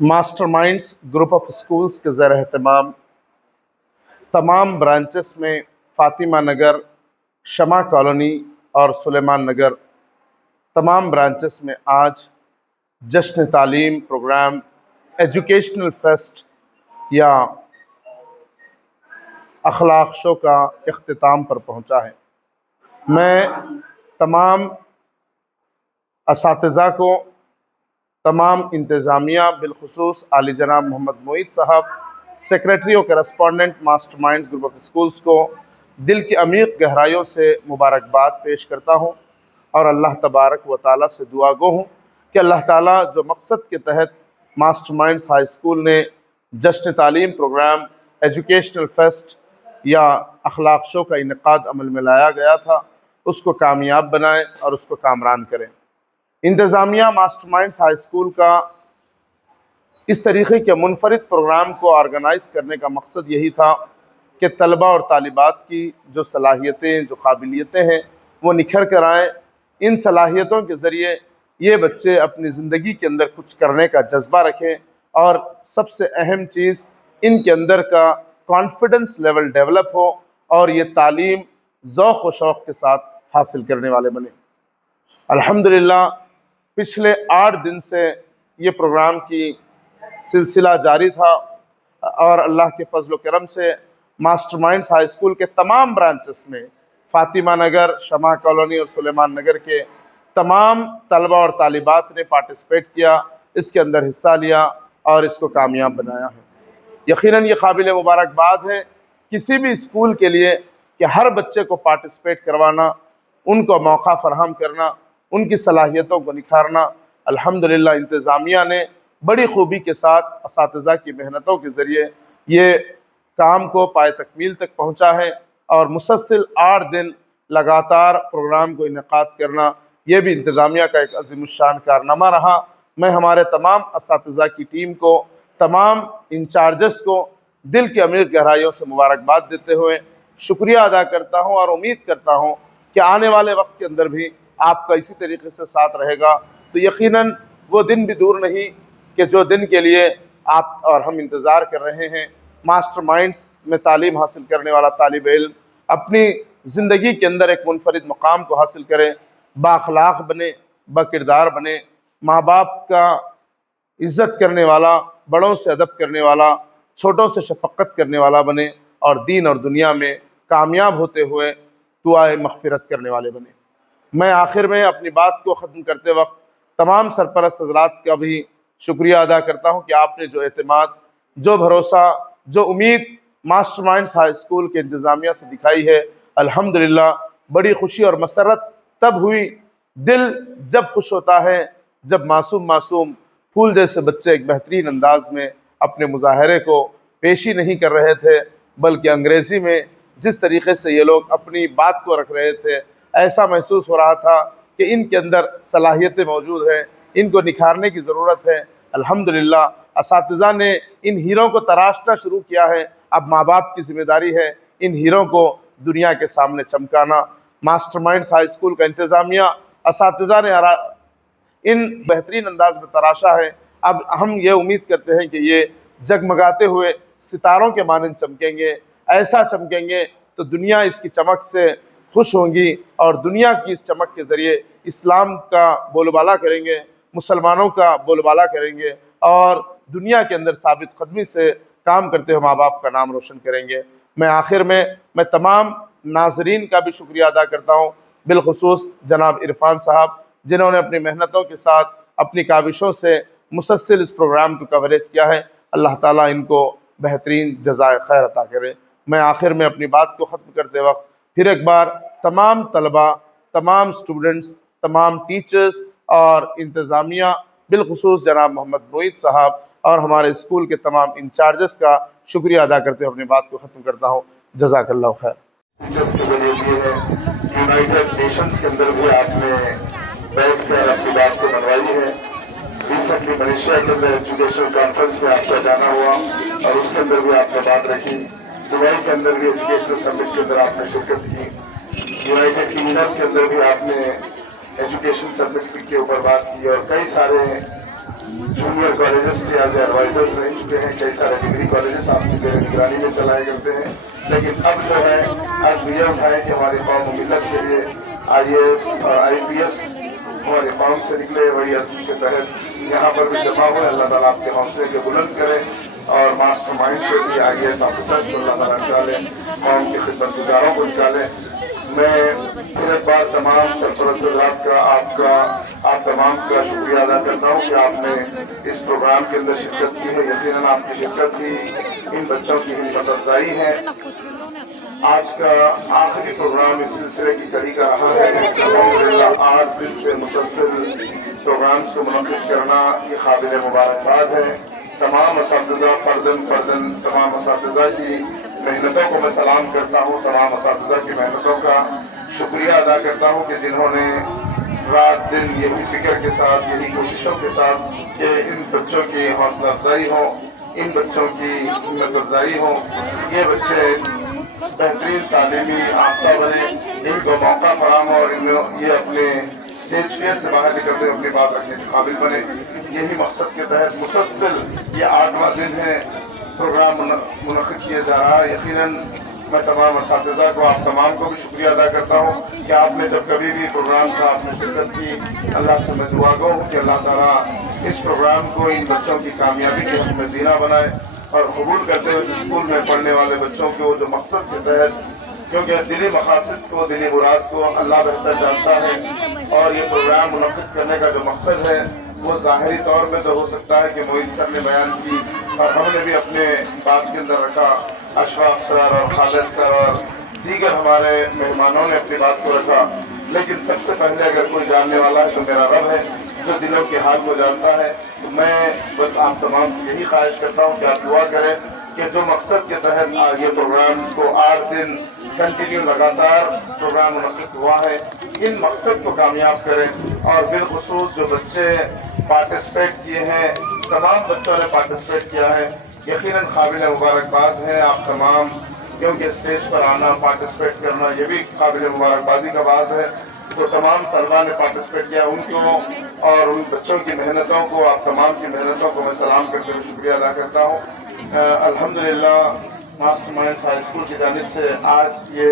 Master minds group of schools के ज़र एहतमाम तमाम ब्रांचेस में फ़ातिमा नगर, शमा कॉलोनी और सुलेमान नगर तमाम ब्रांचेस में आज जश्न तालीम प्रोग्राम एजुकेशनल फेस्ट या अखलाक शो का इख्तिताम पर पहुंचा है। मैं तमाम असातिज़ा को, तमाम इंतज़ामिया, बिलखुसूस आली जनाब मोहम्मद मोईद साहब, सेक्रेटरी और correspondent master minds group of schools को दिल की अमीक गहराइयों से मुबारकबाद पेश करता हूँ और अल्लाह तबारक व ताला से दुआ गो हूँ कि अल्लाह ताला जो मकसद के तहत मास्टर माइंड्स हाई स्कूल ने जश्न तालीम प्रोग्राम एजुकेशनल फेस्ट या अखलाक शो का इनेकाद अमल में लाया गया था, उसको कामयाब बनाए और उसको कामरान करें। इंतज़ामिया मास्टर माइंड्स हाई स्कूल का इस तरीक़े के मुनफरिद प्रोग्राम को ऑर्गेनाइज़ करने का मकसद यही था कि तलबा और तालिबात की जो सलाहियतें, जो काबिलियतें हैं, वो निखर कर आएँ। इन सलाहियतों के ज़रिए ये बच्चे अपनी ज़िंदगी के अंदर कुछ करने का जज्बा रखें और सबसे अहम चीज़ इनके अंदर का कॉन्फिडेंस लेवल डेवलप हो और ये तालीम ज़ौक़ व शौक़ के साथ हासिल करने वाले बने। अल्हम्दुलिल्लाह पिछले 8 दिन से ये प्रोग्राम की सिलसिला जारी था और अल्लाह के फजल व करम से मास्टर माइंड्स हाई स्कूल के तमाम ब्रांचेस में फ़ातिमा नगर, शमा कॉलोनी और सुलेमान नगर के तमाम तलबा और तालिबात ने पार्टिसिपेट किया, इसके अंदर हिस्सा लिया और इसको कामयाब बनाया है। यकीनन ये काबिल मुबारकबाद है किसी भी स्कूल के लिए कि हर बच्चे को पार्टिसिपेट करवाना, उनको मौका फराहम करना, उनकी सलाहियतों को निखारना। अल्हम्दुलिल्लाह इंतज़ामिया ने बड़ी खूबी के साथ असातिज़ा की मेहनतों के ज़रिए ये काम को पाए तकमील तक पहुँचा है और मुसलसल 8 दिन लगातार प्रोग्राम को इनेकाद करना, ये भी इंतज़ामिया का एक अज़ीमुश्शान कारनामा रहा। मैं हमारे तमाम असातिज़ा की टीम को, तमाम इंचार्जेस को दिल की अमीर गहराइयों से मुबारकबाद देते हुए शुक्रिया अदा करता हूँ और उम्मीद करता हूँ कि आने वाले वक्त के अंदर भी आपका इसी तरीके से साथ रहेगा। तो यकीनन वो दिन भी दूर नहीं कि जो दिन के लिए आप और हम इंतज़ार कर रहे हैं। मास्टर माइंड्स में तालीम हासिल करने वाला तालिब इल्म अपनी ज़िंदगी के अंदर एक मुनफरिद मकाम को हासिल करे, बाअखलाक बने, बाकिरदार बने, माँ बाप का इज़्ज़त करने वाला, बड़ों से अदब करने वाला, छोटों से शफ़क़त करने वाला बने और दीन और दुनिया में कामयाब होते हुए दुआए मग़फ़िरत करने वाले बने। मैं आखिर में अपनी बात को ख़त्म करते वक्त तमाम सरपरस्त हज़रात का भी शुक्रिया अदा करता हूँ कि आपने जो एतमाद, जो भरोसा, जो उम्मीद मास्टर माइंड्स हाई स्कूल के इंतज़ामिया से दिखाई है, अल्हम्दुलिल्लाह बड़ी खुशी और मसरत तब हुई। दिल जब खुश होता है जब मासूम फूल जैसे बच्चे एक बेहतरीन अंदाज में अपने मुजाहरे को पेशी नहीं कर रहे थे, बल्कि अंग्रेज़ी में जिस तरीक़े से ये लोग अपनी बात को रख रहे थे, ऐसा महसूस हो रहा था कि इनके अंदर सलाहियतें मौजूद हैं, इनको निखारने की ज़रूरत है। अल्हम्दुलिल्लाह असातिज़ा ने इन हीरों को तराशना शुरू किया है। अब माँ बाप की ज़िम्मेदारी है इन हीरों को दुनिया के सामने चमकाना। मास्टर माइंड्स हाई स्कूल का इंतज़ामिया, असातिज़ा ने इन बेहतरीन अंदाज में तराशा है। अब हम ये उम्मीद करते हैं कि ये जगमगाते हुए सितारों के मानंद चमकेंगे। ऐसा चमकेंगे तो दुनिया इसकी चमक से खुश होंगी और दुनिया की इस चमक के ज़रिए इस्लाम का बोलबाला करेंगे, मुसलमानों का बोलबाला करेंगे और दुनिया के अंदर साबित कदमी से काम करते हुए माँ बाप का नाम रोशन करेंगे। मैं आखिर में तमाम नाज़रीन का भी शुक्रिया अदा करता हूँ, बिलखुसूस जनाब इरफान साहब, जिन्होंने अपनी मेहनतों के साथ, अपनी काविशों से मुसलसल इस प्रोग्राम को कवरेज किया है। अल्लाह ताला इनको बेहतरीन जज़ाए खैर अता करे। मैं आखिर में अपनी बात को ख़त्म करते वक्त फिर एक बार तमाम तलबा, तमाम स्टूडेंट्स, तमाम टीचर्स और इंतज़ामिया, बिलखुसूस जनाब मोहम्मद मोईद साहब और हमारे स्कूल के तमाम इंचार्जेस का शुक्रिया अदा करते हुए अपनी बात को ख़त्म करता हूँ। जज़ाकल्लाहु खैर। टीचर्स के ज़रिए दिए हैं। यूनाइटेड नेशंस के अंदर भी आपने बैठकर अपनी बात को मनवाई है। रिसेंटली मलेशिया के अंदर एजुकेशनल कॉन्फ्रेंस में आपका जाना हुआ और उसके अंदर भी आपने बात रखी। दुबई के अंदर भी एजुकेशनल समिट के अंदर आपने शिरकत की। यूनाइटेड किंगडम के अंदर भी आपने एजुकेशन समिट के ऊपर बात की और कई सारे जूनियर कॉलेजेस के एज एडवाइजर्स रह चुके हैं, कई सारे डिग्री कॉलेजेस आपकी ज़ेर निगरानी में चलाए करते हैं, लेकिन अब जो है आज भी यह उठाए कि हमारी कौम मिलत के लिए IAS और IPS हमारी कौम से निकले, वही अज़्म के तहत यहाँ पर भी जमा हुए। अल्लाह ताला आपके हौसले के बुलंद करे और मास्टर माइंड से भी IAS ऑफिसर को अल्लाह ताला निकाले, कौम के खिदमतगारों को निकाले। मैं फिर एक बार तमाम सरपरस्त का आप तमाम का शुक्रिया अदा करता हूँ कि आपने इस प्रोग्राम के अंदर शिरकत की है। यकीनन आपकी शिरकत ही इन बच्चों की हिम्मत अफजाई है। आज का आखिरी प्रोग्राम इस सिलसिले की कड़ी का रहा है। अल्हम्दुलिल्लाह 8 दिन से मुसलसल प्रोग्राम्स को मुनक़िद करना ये काबिल मुबारकबाद है। तमाम असातिज़ा फ़र्दन तमाम असातिज़ा की मेहनतों को मैं सलाम करता हूँ, तमाम असातिज़ा की मेहनतों का शुक्रिया अदा करता हूँ कि जिन्होंने रात दिन यही फिक्र के साथ, यही कोशिशों के साथ कि इन बच्चों की हौसला अफजाई हो, इन बच्चों की हिम्मत अफजाई हो, ये बच्चे बेहतरीन तालीमी याफ्ता बने, इनको मौका फराम हो और ये अपने स्टेज फेयर से बाहर निकलते हुए अपनी बात रखने के काबिल बने। यही मकसद के तहत मुसलसल ये 8वां दिन है प्रोग्राम मुनक़िद किया जा रहा है। यकीनन मैं तमाम असातिज़ा को, आप तमाम को भी शुक्रिया अदा करता हूँ कि आपने जब कभी भी प्रोग्राम का आपने शिरकत की। अल्लाह से मैं दुआ गो हूँ कि अल्लाह ताला इस प्रोग्राम को इन बच्चों की कामयाबी के हक़ में ज़ीना बनाए और कबूल करते हुए स्कूल में पढ़ने वाले बच्चों को जो मकसद के तहत, क्योंकि दिली मकासद को, दिली मुराद को अल्लाह बेहतर जानता है और ये प्रोग्राम मुनक़िद करने का जो मकसद है वो ज़ाहिरी तौर पे तो हो सकता है कि मोइन सर ने बयान की और हमने भी अपने बात के अंदर रखा, अशफाक सर और खालिद सर और दीगर हमारे मेहमानों ने अपनी बात को रखा, लेकिन सबसे पहले अगर कोई जानने वाला है तो मेरा रब है जो दिलों के हाल को जानता है। तो मैं बस आप तमाम से यही ख्वाहिश करता हूँ कि आप दुआ करें कि जो मकसद के तहत आज ये प्रोग्राम को 8 दिन कंटिन्यू लगातार प्रोग्राम मुनक़िद हुआ है, इन मकसद को कामयाब करें और बिलखुसूस जो बच्चे पार्टिसिपेट किए हैं, तमाम बच्चों ने पार्टिसिपेट किया है, यकीनन काबिल मुबारकबाद है आप तमाम, क्योंकि स्टेज पर आना, पार्टिसिपेट करना ये भी काबिल मुबारकबादी का बात है। तो तमाम तलबा ने पार्टिसिपेट किया, उनको और उन बच्चों की मेहनतों को, आप तमाम की मेहनतों को मैं सलाम करते हुए शुक्रिया अदा करता हूँ। अल्हम्दुलिल्लाह मास्टर माइंड्स हाई स्कूल की जानिब से आज ये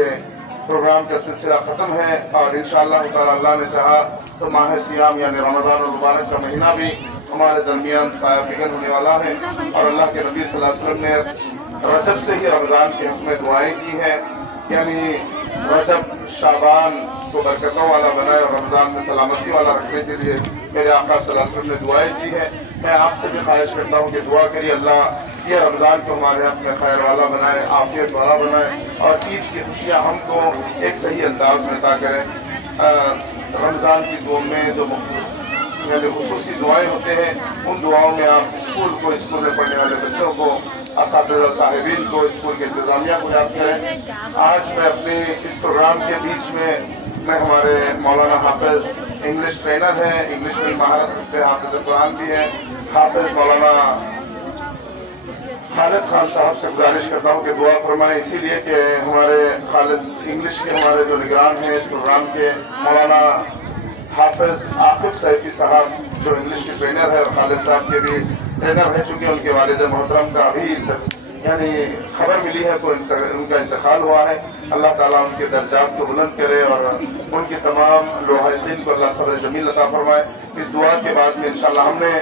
प्रोग्राम का सिलसिला ख़त्म है और इंशाअल्लाह ताला अल्लाह ने चाहा तो माह सियाम यानी रमज़ान मुबारक का महीना भी हमारे दरमियान साया फिगर होने वाला है और अल्लाह के नबी सल्लल्लाहु अलैहि वसल्लम ने रजब से ही रमज़ान के हक़ में दुआएँ की हैं, यानी रजब शाबान को बरकतों वाला बनाए और रमज़ान में सलामती वाला रखने के लिए मेरे आका सल्लल्लाहु अलैहि वसल्लम ने दुआएँ की हैं। मैं आपसे भी ख्वाहिश करता हूँ कि दुआ करिए अल्लाह ये रमज़ान को हमारे हक़ में खैर वाला बनाए, आफियत वाला बनाए और ईद की खुशियाँ हमको एक सही अंदाज में अता करें। रमज़ान की दुआ में जो यानी खुसूसी दुआएँ होते हैं, उन दुआओं में आप स्कूल में पढ़ने वाले बच्चों को, असातिज़ा साहिबीन को, स्कूल के इंतज़ामिया को याद करें। आज मैं अपने इस प्रोग्राम के बीच में मैं हमारे मौलाना हाफिज़ इंग्लिश ट्रेनर हैं, इंग्लिश में महारत रखते हैं, हाफिज़ कुरान भी हैं, हाफिज़ मौलाना खालिद खान साहब से गुजारिश करता हूँ कि दुआ फरमाएं, इसीलिए कि हमारे खालिद इंग्लिश के हमारे जो निगरान हैं इस प्रोग्राम के, मौलाना हाफिज़ आकिब सैफी साहब जो इंग्लिश के ट्रेनर है और खालिद साहब के भी ट्रेनर रह चुके हैं, उनके वालिद मोहतरम का अभी यानी खबर मिली है तो उनका इंतकाल हुआ है। अल्लाह ताला उनके दर्जात को बुलंद करे और उनकी तमाम लोहाइदीन को अल्लाह सब्र जमील अता फरमाए। इस दुआ के बाद में इंशाअल्लाह हमने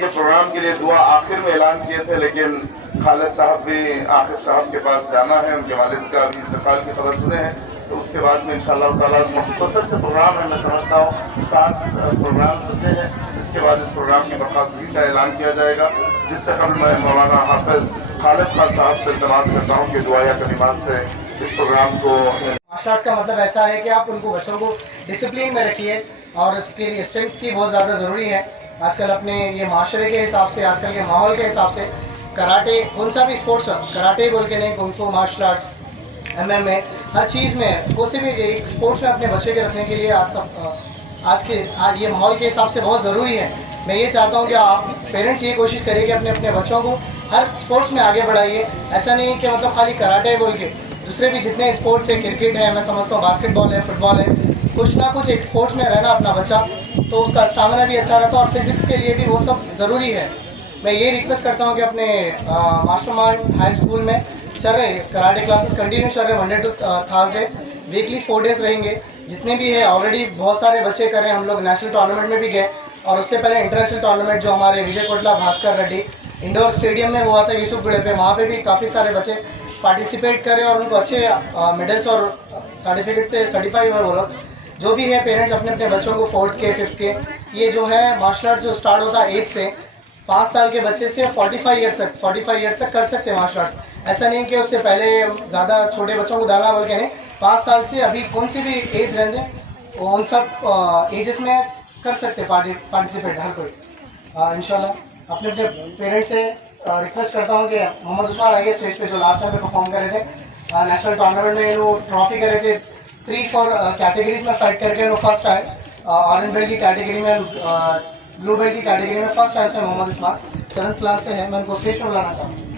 ये प्रोग्राम के लिए दुआ आखिर में ऐलान किए थे, लेकिन खालिद साहब भी आकिब साहब के पास जाना है, उनके वालिद का अभी इंतकाल की खबर सुने हैं, तो उसके बाद में इंशाअल्लाह ताला मुख्तसर से प्रोग्राम है, मैं समझता हूँ 7 प्रोग्राम सोचे हैं। इसके बाद इस प्रोग्राम की बर्खास्तगी का ऐलान किया जाएगा, जिससे कल मैं मौलाना हाफिज़ खालिद खान साहब से इल्तमास करता हूँ कि दुआया कलिमात से इस प्रोग्राम को। मार्शल आर्ट्स का मतलब ऐसा है कि आप उनको बच्चों को डिसिप्लिन में रखिए और इसके लिए स्ट्रेंथ की बहुत ज़्यादा ज़रूरी है। आजकल अपने ये माशरे के हिसाब से, आजकल के माहौल के हिसाब से कराटे, कौन सा भी स्पोर्ट्स, कराटे बोल के नहीं, कुंग फू, मार्शल आर्ट्स, MMA, हर चीज़ में कोई भी एक स्पोर्ट्स में अपने बच्चे के रखने के लिए आज ये माहौल के हिसाब से बहुत ज़रूरी है। मैं ये चाहता हूँ कि आप पेरेंट्स ये कोशिश करें कि अपने बच्चों को हर स्पोर्ट्स में आगे बढ़ाइए। ऐसा नहीं कि मतलब खाली कराटे बोल के दूसरे भी जितने स्पोर्ट्स है, क्रिकेट है, मैं समझता हूँ बास्केटबॉल है, फुटबॉल है, कुछ ना कुछ एक स्पोर्ट्स में रहना अपना बच्चा, तो उसका स्टामिना भी अच्छा रहता है और फिज़िक्स के लिए भी वो सब ज़रूरी है। मैं ये रिक्वेस्ट करता हूँ कि अपने मास्टरमाइंड हाई स्कूल में चल रहे कराटे क्लासेस कंटिन्यू चल रहे Monday to Thursday, weekly 4 days रहेंगे। जितने भी है ऑलरेडी बहुत सारे बच्चे कर रहे हैं, हम लोग नेशनल टूर्नामेंट में भी गए और उससे पहले इंटरनेशनल टूर्नामेंट जो हमारे विजय कोटला भास्कर रेड्डी इंडोर स्टेडियम में हुआ था यूसुफगढ़ पे, वहाँ पे भी काफ़ी सारे बच्चे पार्टिसिपेट करें और उनको अच्छे मेडल्स और सर्टिफिकेट से सर्टिफाई हुए वो लोग। जो भी है पेरेंट्स अपने अपने बच्चों को 4th के 5th के, ये जो है मार्शल आर्ट जो स्टार्ट होता है 8 से 5 साल के बच्चे से 45 ईयर्स तक कर सकते हैं मार्शल आर्ट्स। ऐसा नहीं कि उससे पहले ज़्यादा छोटे बच्चों को डालना, बल्कि नहीं 5 साल से अभी कौन सी भी एज रहने उन सब एजेस में कर सकते पार्टिसिपेट हर कोई। इंशाल्लाह अपने अपने पेरेंट्स से रिक्वेस्ट करता हूँ कि मोहम्मद उस्मान आगे स्टेज पे जो लास्ट टाइम पे परफॉर्म कर रहे थे नेशनल टूर्नामेंट में, वो ट्रॉफी कर रहे थे 3-4 कैटेगरीज में फाइट करके वो फर्स्ट आए। ऑरेंज बेल्ट की कैटेगरी में, ब्लू बेल्ट की कैटेगरी में फर्स्ट आए sir Mohammad Usman, 7th class से है। मैं उनको स्टेज पर बुलाना चाहूँ।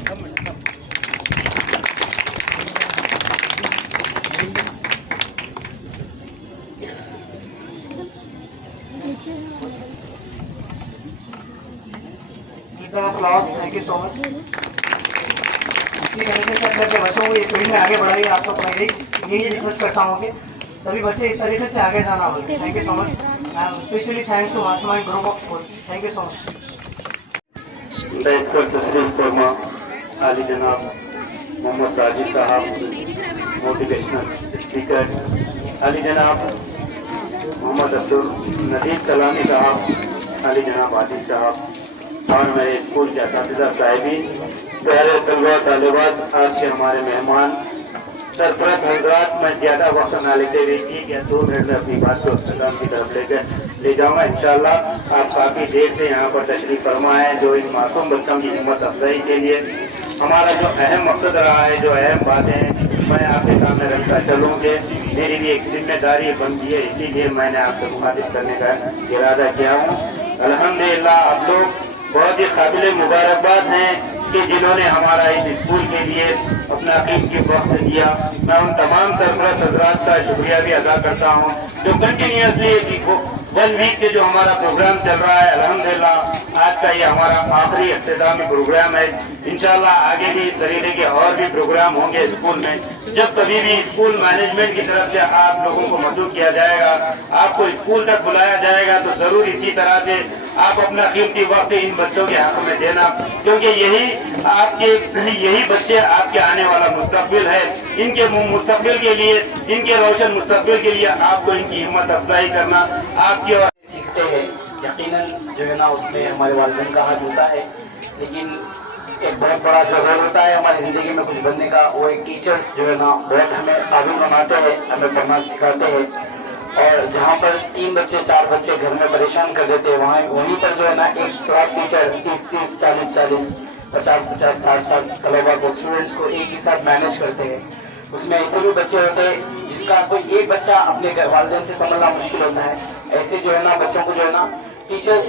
Thank you so much. इसी तरीके से अपने बच्चों को ये फील्ड में आगे बढ़ाइए। आपको यही रिक्वेस्ट करता हूँ कि सभी बच्चे इस तरीके से आगे जाना होगा। Thank you so much and specially thanks to mastermind group of school. Thank you so much. बैठ कर तस्लीम फरमा आली जनाब मोहम्मद राजिद साहब, मोटिवेशनल स्पीकर आली जनाब मोहम्मद अब्दुल नदीम कलामी साहब, आली जनाब आदिल साहब और मेरे स्कूल के असातिज़ा साहिबीन, प्यारे तलबा तालिबात, आज के हमारे मेहमान सरप्रत हजरात, मैं ज़्यादा वक्त ना लेते हुए 1 या 2 मिनट में अपनी बात को अख्ताम की तरफ ले जाऊँगा। इंशाअल्लाह आप काफ़ी देर से यहाँ पर तशरीफ़ फरमा है, जो इन मासूम बच्चों की हिम्मत अफजाई के लिए हमारा जो अहम मकसद रहा है, जो अहम बातें मैं आपके सामने रखता चलूँ कि मेरी भी एक जिम्मेदारी बनती है, इसीलिए मैंने आपसे मुखातिब करने का इरादा किया हूँ। अल्हम्दुलिल्लाह आप लोग बहुत ही काबिल मुबारकबाद हैं कि जिन्होंने हमारा इस स्कूल के लिए अपना कीमती वक्त दिया। मैं उन तमाम सरपरस्त हजरात का शुक्रिया भी अदा करता हूँ जो कंटिन्यूसली 1 वीक से जो हमारा प्रोग्राम चल रहा है। अल्हम्दुलिल्लाह आज का ये हमारा आखिरी इख्तितामी प्रोग्राम है। इंशाल्लाह आगे भी इस तरीके के और भी प्रोग्राम होंगे स्कूल में। जब कभी भी स्कूल मैनेजमेंट की तरफ से आप लोगों को मदद किया जाएगा, आपको स्कूल तक बुलाया जाएगा, तो जरूर इसी तरह से आप अपना कीमती वक्त इन बच्चों के हक में देना, क्योंकि यही बच्चे आपके आने वाला मुस्तकबिल है। इनके मुस्तकबिल के लिए, इनके रोशन मुस्तकबिल के लिए आपको इनकी हिम्मत अफजाई करना आपकी और सीखते हैं। यकीनन जो है ना उसमें हमारे वालिदैन का हाथ होता है, लेकिन एक बहुत बड़ा जो रोल होता है हमारी ज़िंदगी में कुछ बनने का, वो एक टीचर्स जो है ना बहुत हमें काबिल बनाते हैं, हमें पढ़ना सिखाते हैं। और जहाँ पर 3 बच्चे 4 बच्चे घर में परेशान कर देते हैं, वहीं पर जो है ना एक क्लास टीचर 30-30, 40-40, 50-50, 60-60 तलबा को, स्टूडेंट्स को एक ही साथ मैनेज करते हैं। उसमें ऐसे भी बच्चे होते हैं जिसका कोई एक बच्चा अपने वालिदैन से संभलना मुश्किल होता है। ऐसे जो है ना बच्चों को जो है ना टीचर्स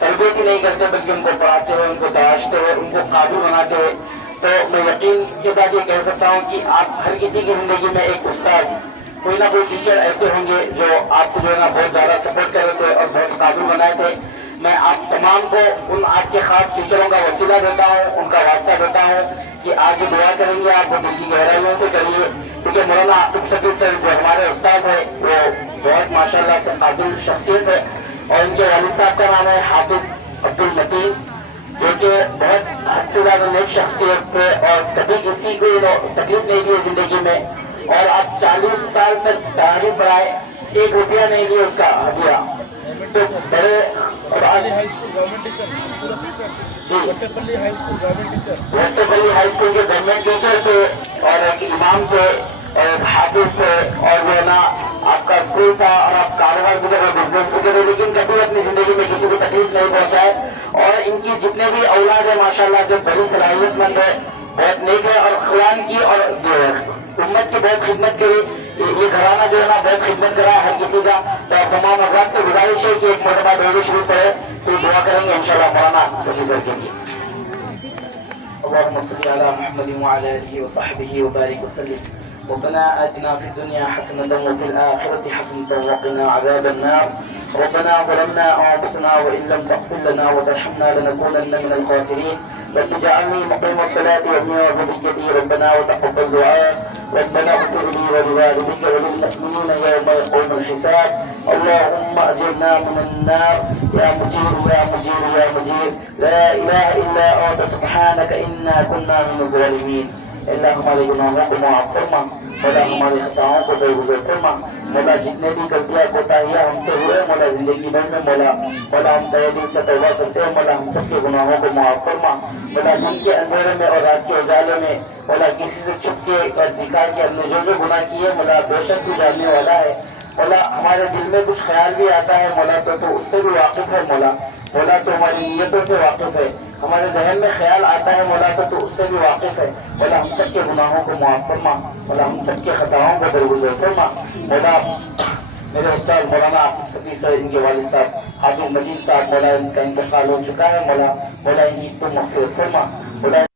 तरबियत ही नहीं करते, बल्कि उनको पढ़ाते हैं, उनको तराशते हैं, उनको काबिल बनाते हैं। तो मैं यकीन के साथ ये कह सकता हूँ कि आप हर किसी की ज़िंदगी में एक उस्ताद, कोई ना कोई टीचर ऐसे होंगे जो आपको जो है ना बहुत ज़्यादा सपोर्ट कर रहे थे और बहुत काबिल बनाए थे। मैं आप तमाम को उन आपके खास टीचरों का वसीला देता हूँ, उनका वास्ता देता हूँ कि आगे दुआ करेंगे, आपको दिल की गहराइयों से करिए, क्योंकि मौलाना आकिब शफी सर जो हमारे उस्ताद है वो बहुत माशाल्लाह से काबिल शख्सियत है। और उनके वालिद साहब का नाम है हाफिज अब्दुल मतीन, जो कि बहुत हद से ज़्यादा नेक शख्सियत थे और कभी किसी को तकलीफ नहीं दी जिंदगी में। और आप 40 साल तक तारीफ बढ़ाए, 1 रुपया नहीं दिया उसका हदिया। तो बड़े high school government teacher, Vattepalli high school government teacher, Vattepalli high school के गवर्नमेंट टीचर थे और एक इमाम थे और एक हाफिज थे, और जो है ना आपका स्कूल था और आप कारोबार भी करे, बिजनेस भी करे, लेकिन कभी अपनी जिंदगी में किसी को तकलीफ नहीं पहुंचाए। और इनकी जितने भी औलाद है माशाल्लाह से बड़ी सलाहियतमंद है, बहुत नेक है और खुरान की और उम्मत की बहुत खिदमत करी। ये घराना जो है ना बहुत खिदमत करा है हर किसी का। तो तमाम अफराद से गुजारिश है कि एक मरतबा दरूद शरीफ पढ़े, तो दुआ करेंगे इंशाल्लाह मौलाना सभी सर के लिए। अल्लाहुम्मा सल्ली अला मुहम्मद व अला आलिहि व सहबिही व बारिक वसल्लिम। ربنا آتنا في الدنيا حسنة وفي الآخرة حسنة وقنا عذاب النار ربنا ظلمنا أنفسنا وإن لم تغفر لنا وترحمنا لنكونن من الخاسرين رب اجعلني مقيم الصلاة ومن ذريتي ربنا وتقبل دعاء ربنا اغفر لي ولوالديك وللمؤمنين يوم يقوم الحساب اللهم أجرنا من النار يا مجير يا مجير يا مجير لا إله إلا أنت سبحانك إنا كنا من الظالمين اللہ ہمارے گناہوں کو معاف فرما مولا ہماری خطاؤں کو درگزر فرما مولا جتنے بھی غلطیاں کوتاہیاں ہم سے ہوئے مولا زندگی بھر میں مولا ہم تہہ دل سے توبہ کرتے ہیں مولا ہم سب کے گناہوں کو معاف فرما مولا دن کے اندھیرے میں اور رات کے اجالے میں مولا کسی سے چھپ کے اور دکھا کے ہم نے جو گناہ کیے مولا بے شک تو جاننے والا ہے مولا ہمارے دل میں کچھ خیال بھی آتا ہے مولا تو اس سے بھی واقف ہے مولا تو ہماری نیتوں سے واقف ہے ہمارے ذہن میں خیال آتا ہے مولا تو اس سے بھی واقف ہے مولا ہم سب کے گناہوں کو معاف فرما مولا ہم سب کے خطاؤں کو درگزر فرما مولا میرے استاد مولانا عاقب صفی صاحب ان کے والد صاحب حافظ مجید صاحب مولا ان کا انتقال ہو چکا ہے مولا ان کی تو مغفرت فرما مولا